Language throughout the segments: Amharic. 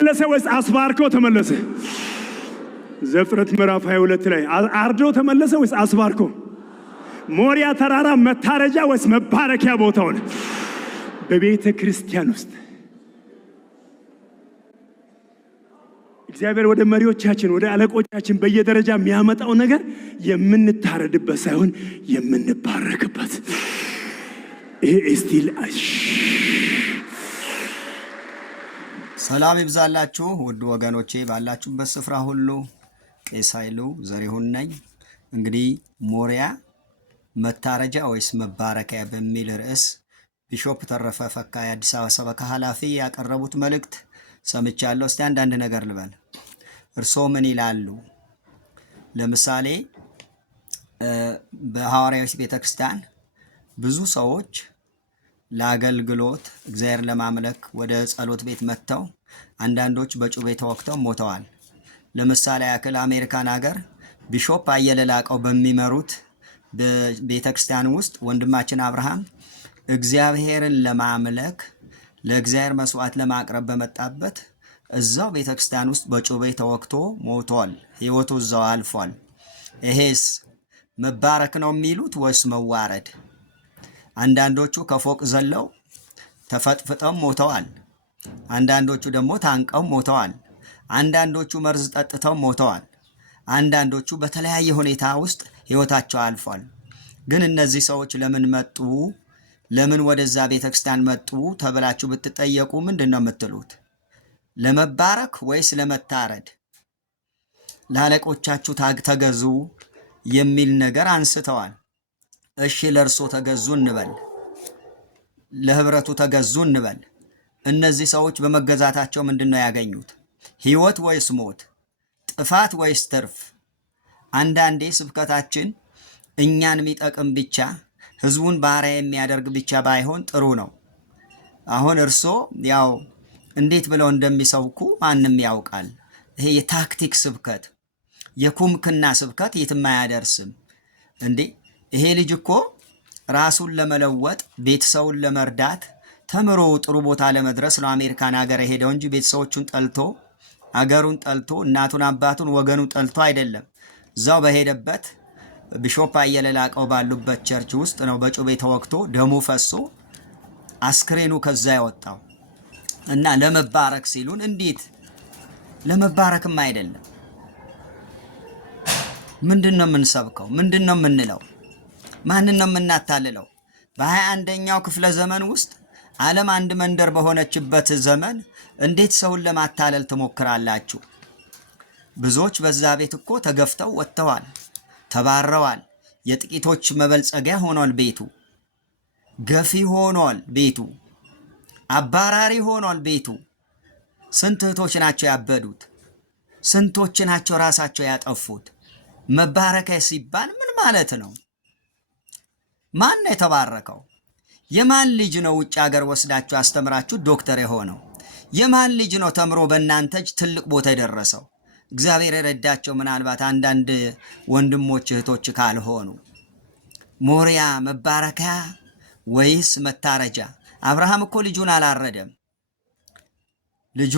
ተመለሰ ወይስ አስባርኮ ተመለሰ? ዘፍጥረት ምዕራፍ 22 ላይ አርዶ ተመለሰ ወይስ አስባርኮ? ሞሪያ ተራራ መታረጃ ወይስ መባረኪያ ቦታው ነው? በቤተ ክርስቲያን ውስጥ እግዚአብሔር ወደ መሪዎቻችን ወደ አለቆቻችን በየደረጃ የሚያመጣው ነገር የምንታረድበት ሳይሆን የምንባረክበት። ይሄ እስቲል ሰላም ይብዛላችሁ ውድ ወገኖቼ ባላችሁበት ስፍራ ሁሉ። ቄስ ኃይሉ ዘሪሁን ነኝ። እንግዲህ ሞሪያ መታረጃ ወይስ መባረኪያ በሚል ርዕስ ቢሾፕ ተረፈ ፈካ የአዲስ አበባ ሰበካ ኃላፊ ያቀረቡት መልእክት ሰምቻለሁ። እስቲ አንዳንድ ነገር ልበል። እርስዎ ምን ይላሉ? ለምሳሌ በሐዋርያዊት ቤተክርስቲያን ብዙ ሰዎች ለአገልግሎት እግዚአብሔር ለማምለክ ወደ ጸሎት ቤት መጥተው አንዳንዶች በጩቤ ተወግተው ሞተዋል። ለምሳሌ ያክል አሜሪካን ሀገር ቢሾፕ አየለ ላቀው በሚመሩት ቤተክርስቲያን ውስጥ ወንድማችን አብርሃም እግዚአብሔርን ለማምለክ ለእግዚአብሔር መስዋዕት ለማቅረብ በመጣበት እዛው ቤተክርስቲያን ውስጥ በጩቤ ተወግቶ ሞቷል። ህይወቱ እዛው አልፏል። ይሄስ መባረክ ነው የሚሉት ወይስ መዋረድ? አንዳንዶቹ ከፎቅ ዘለው ተፈጥፍጠው ሞተዋል። አንዳንዶቹ ደግሞ ታንቀው ሞተዋል። አንዳንዶቹ መርዝ ጠጥተው ሞተዋል። አንዳንዶቹ በተለያየ ሁኔታ ውስጥ ህይወታቸው አልፏል። ግን እነዚህ ሰዎች ለምን መጡ? ለምን ወደዛ ቤተክርስቲያን መጡ ተብላችሁ ብትጠየቁ ምንድነው የምትሉት? ለመባረክ ወይስ ለመታረድ? ለአለቆቻችሁ ተገዙ የሚል ነገር አንስተዋል። እሺ ለእርሶ ተገዙ እንበል፣ ለህብረቱ ተገዙ እንበል። እነዚህ ሰዎች በመገዛታቸው ምንድነው ያገኙት? ህይወት ወይስ ሞት? ጥፋት ወይስ ትርፍ? አንዳንዴ ስብከታችን እኛን የሚጠቅም ብቻ ህዝቡን ባሪያ የሚያደርግ ብቻ ባይሆን ጥሩ ነው። አሁን እርሶ ያው እንዴት ብለው እንደሚሰብኩ ማንም ያውቃል። ይሄ የታክቲክ ስብከት፣ የኩምክና ስብከት የትም አያደርስም እንዴ። ይሄ ልጅ እኮ ራሱን ለመለወጥ ቤተሰቡን ለመርዳት ተምሮ ጥሩ ቦታ ለመድረስ ነው አሜሪካን ሀገር የሄደው እንጂ ቤተሰቦቹን ጠልቶ አገሩን ጠልቶ እናቱን አባቱን ወገኑን ጠልቶ አይደለም። እዛው በሄደበት ቢሾፕ አየለ ላቀው ባሉበት ቸርች ውስጥ ነው በጩቤ ተወግቶ ደሙ ፈሶ አስክሬኑ ከዛ ያወጣው። እና ለመባረክ ሲሉን እንዴት? ለመባረክም አይደለም። ምንድነው የምንሰብከው? ምንድነው የምንለው? ማንን ነው የምናታልለው? በ21ኛው ክፍለ ዘመን ውስጥ ዓለም አንድ መንደር በሆነችበት ዘመን እንዴት ሰውን ለማታለል ትሞክራላችሁ? ብዙዎች በዛ ቤት እኮ ተገፍተው ወጥተዋል፣ ተባረዋል። የጥቂቶች መበልጸጊያ ሆኗል ቤቱ። ገፊ ሆኗል ቤቱ። አባራሪ ሆኗል ቤቱ። ስንት እህቶች ናቸው ያበዱት? ስንቶች ናቸው ራሳቸው ያጠፉት? መባረኪያ ሲባል ምን ማለት ነው? ማን ነው የተባረከው? የማን ልጅ ነው ውጭ ሀገር ወስዳችሁ አስተምራችሁ ዶክተር የሆነው? የማን ልጅ ነው ተምሮ በእናንተ እጅ ትልቅ ቦታ የደረሰው? እግዚአብሔር የረዳቸው ምናልባት አንዳንድ ወንድሞች እህቶች ካልሆኑ። ሞሪያ መባረኪያ ወይስ መታረጃ? አብርሃም እኮ ልጁን አላረደም። ልጁ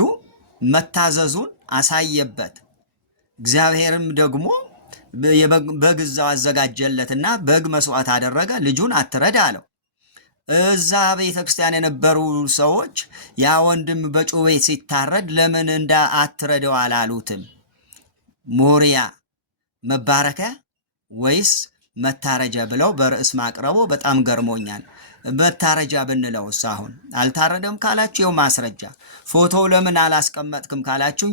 መታዘዙን አሳየበት። እግዚአብሔርም ደግሞ በግ እዛው አዘጋጀለትና በግ መስዋዕት አደረገ። ልጁን አትረዳ አለው። እዛ ቤተክርስቲያን የነበሩ ሰዎች ያ ወንድም በጩቤ ሲታረድ ለምን እንደ አትረደው አላሉትም? ሞሪያ መባረኪያ ወይስ መታረጃ ብለው በርዕስ ማቅረቡ በጣም ገርሞኛል። መታረጃ ብንለውስ አሁን አልታረደም ካላችሁ ይኸው ማስረጃ። ፎቶው ለምን አላስቀመጥክም ካላችሁ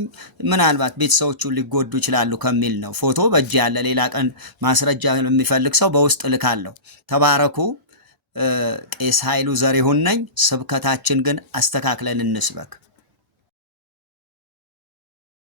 ምናልባት ቤተሰቦቹ ሊጎዱ ይችላሉ ከሚል ነው። ፎቶ በእጅ ያለ፣ ሌላ ቀን ማስረጃ የሚፈልግ ሰው በውስጥ ልካለሁ። ተባረኩ። ቄስ ኃይሉ ዘሪሁን ነኝ። ስብከታችን ግን አስተካክለን እንስበክ።